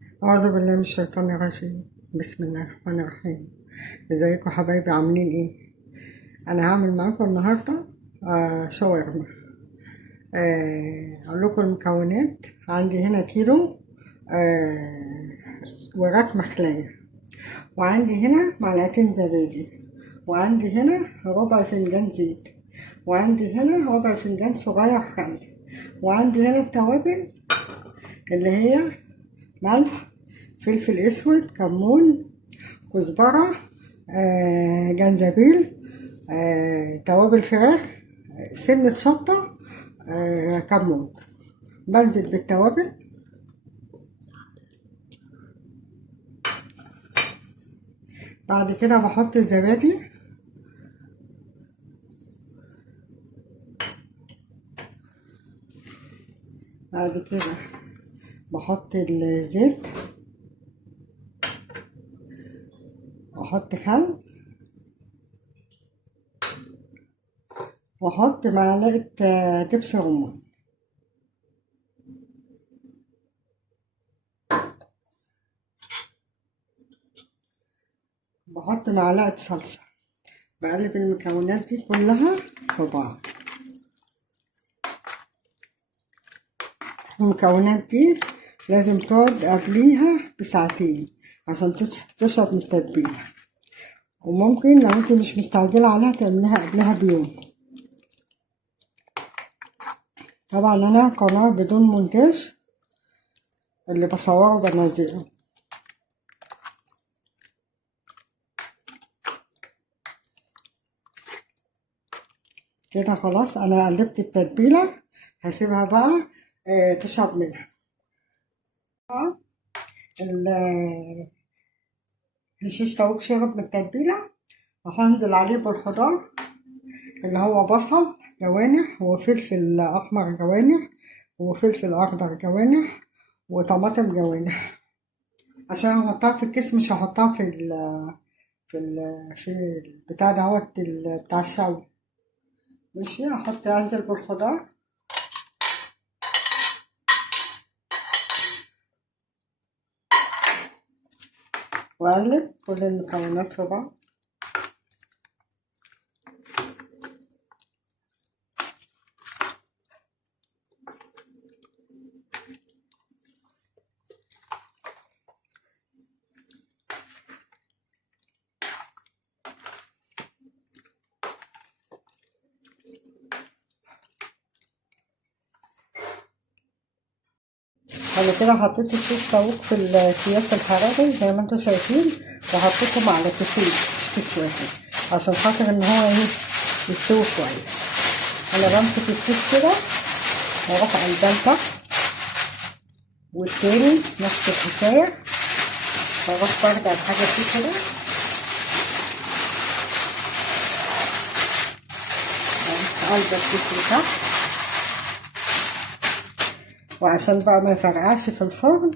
أعوذ بالله من الشيطان الرجيم. بسم الله الرحمن الرحيم. ازيكم حبايبي، عاملين ايه؟ انا هعمل معاكم النهارده شاورما. اقول لكم المكونات. عندي هنا كيلو وراك مخلية، وعندي هنا معلقتين زبادي، وعندي هنا ربع فنجان زيت، وعندي هنا ربع فنجان صغير خل، وعندي هنا التوابل اللي هي ملح، فلفل اسود، كمون، كزبرة، جنزبيل، توابل فراخ، سنة شطة، كمون. بنزل بالتوابل، بعد كده بحط الزبادي، بعد كده بحط الزيت، واحط خل، واحط معلقة دبس رمان، بحط معلقة صلصة. بقلب المكونات دي كلها في بعض. المكونات دي لازم تقعد قبليها بساعتين عشان تشرب من التتبيلة، وممكن لو انت مش مستعجلة عليها تعمليها قبلها بيوم. طبعا انا قناة بدون مونتاج، اللي بصوره بنزله. كده خلاص انا قلبت التتبيلة، هسيبها بقى تشرب منها. الشيش طاووق شرب من التتبيلة، وهنزل عليه بالخضار اللي هو بصل جوانح، وفلفل احمر جوانح، وفلفل اخضر جوانح، وطماطم جوانح. عشان هحطها في الكيس، مش هحطها في البتاع دوت بتاع الشوي. ماشي، انزل بالخضار، واقلب كل المكونات في بعض. بعد كده حطيت الشيش طاووق في الأكياس الحراري زي ما انتوا شايفين، وحطيته معلقتين مش كيس واحد، عشان خاطر ان هو يستوي كويس. انا بمسك الكيس كده واروح قلبان، والتاني نفس الحكاية، واروح واخدة الحاجة دي كده، قلب الكيس لتحت. وعشان بقى ما يفرقعش في الفرن،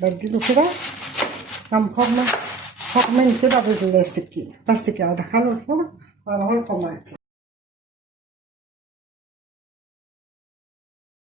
بديله كده كام خرمة كده بالسكينة، بس كده ادخله الفرن واروح لكم معاكم.